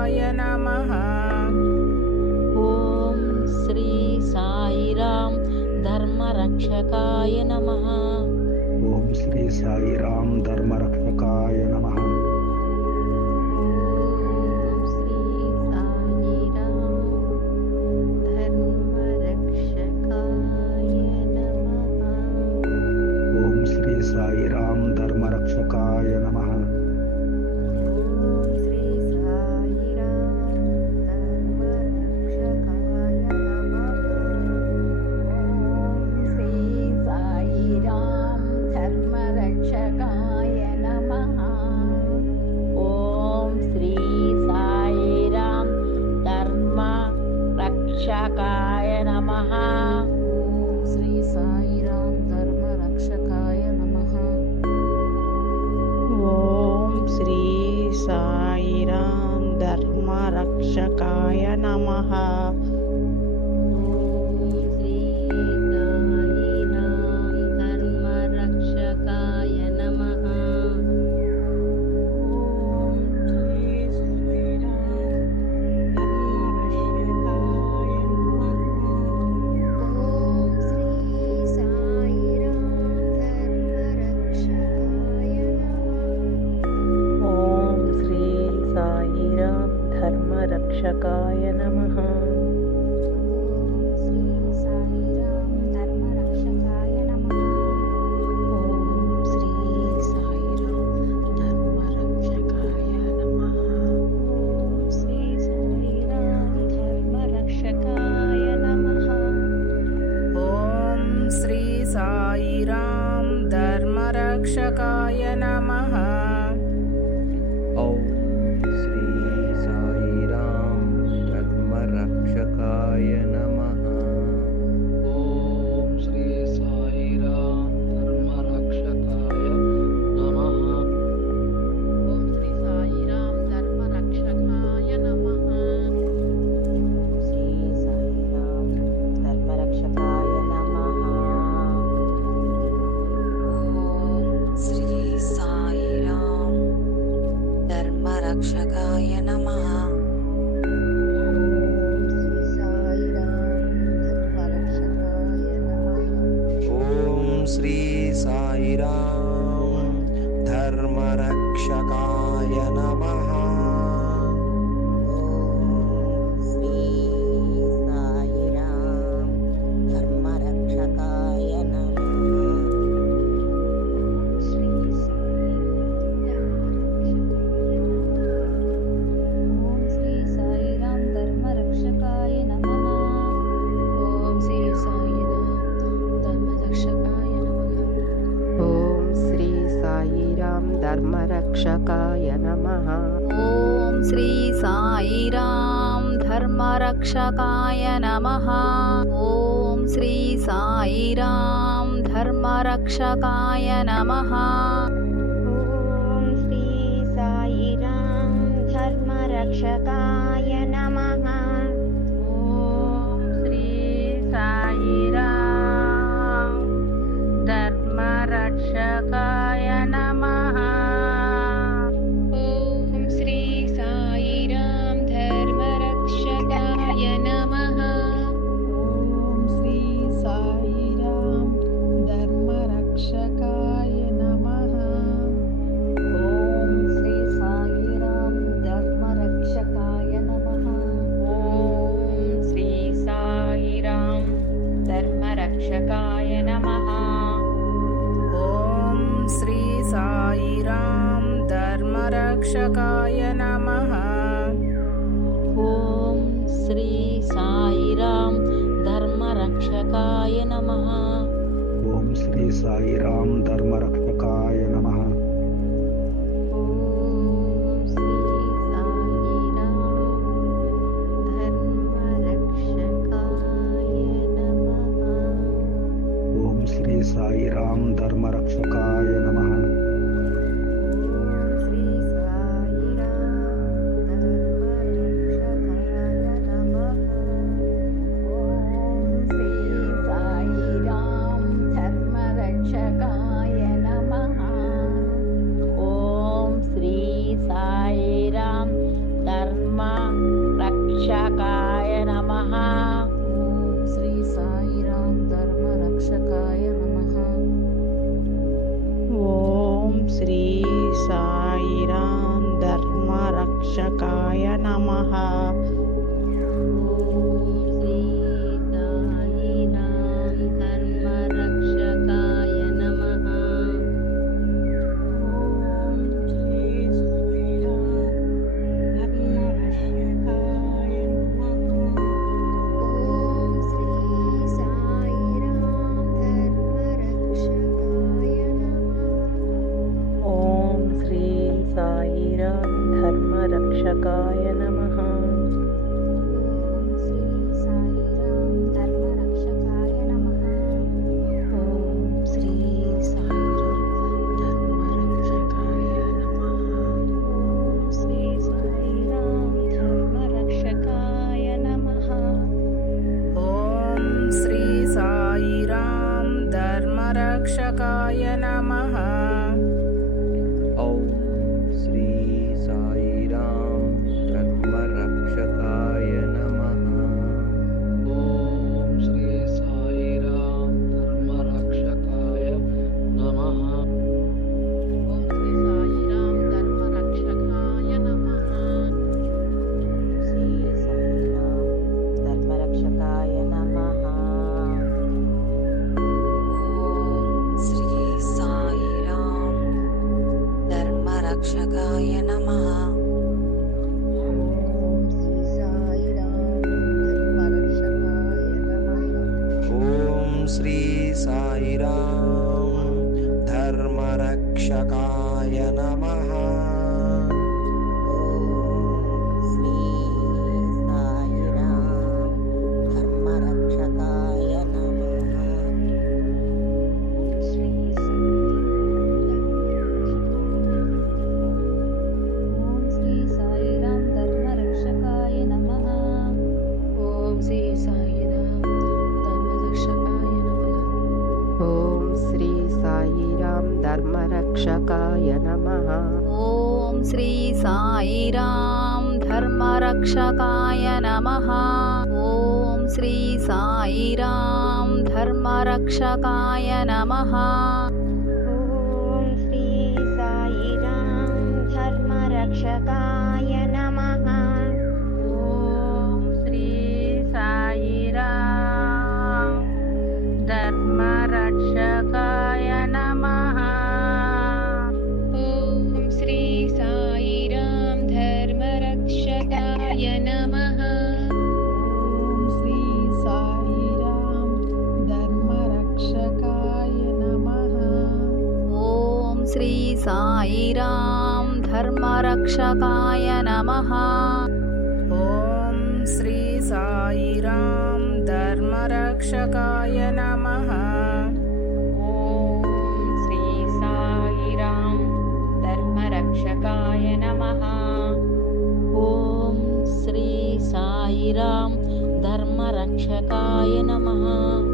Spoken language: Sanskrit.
साईराय नमः ॐ श्री साईराम धर्मरक्षकाय नमः ॐ श्री साईराम धर्मरक्षकाय 这个 रक्षकाय नमः। श्री ॐ श्री सायि धर्मरक्षकाय नमः। धर्मरक्षकाय नमः। ॐ श्री साईराम धर्मरक्षकाय नमः। ॐ श्री साईराम धर्मरक्षकाय नमः। ॐ श्री साईराम धर्मरक्षकाय श्री साई धर्मरक्षकाय नमः। ॐ श्री साईरां धर्मरक्षकाय नमः। श्री साई राम शकाय नमः। रक्षकाय नमः। రక్షకాయ నమః. धर्मरक्षकाय नम। ॐ श्री साईराम धर्मरक्षकाय नम। ॐ श्री साईराम धर्मरक्षकाय नम। श्री धर्मरक्षकाय नमः। ॐ श्री धर्मरक्षकाय नमः। ॐ श्री धर्मरक्षकाय नमः। ॐ श्री धर्मरक्षकाय नमः।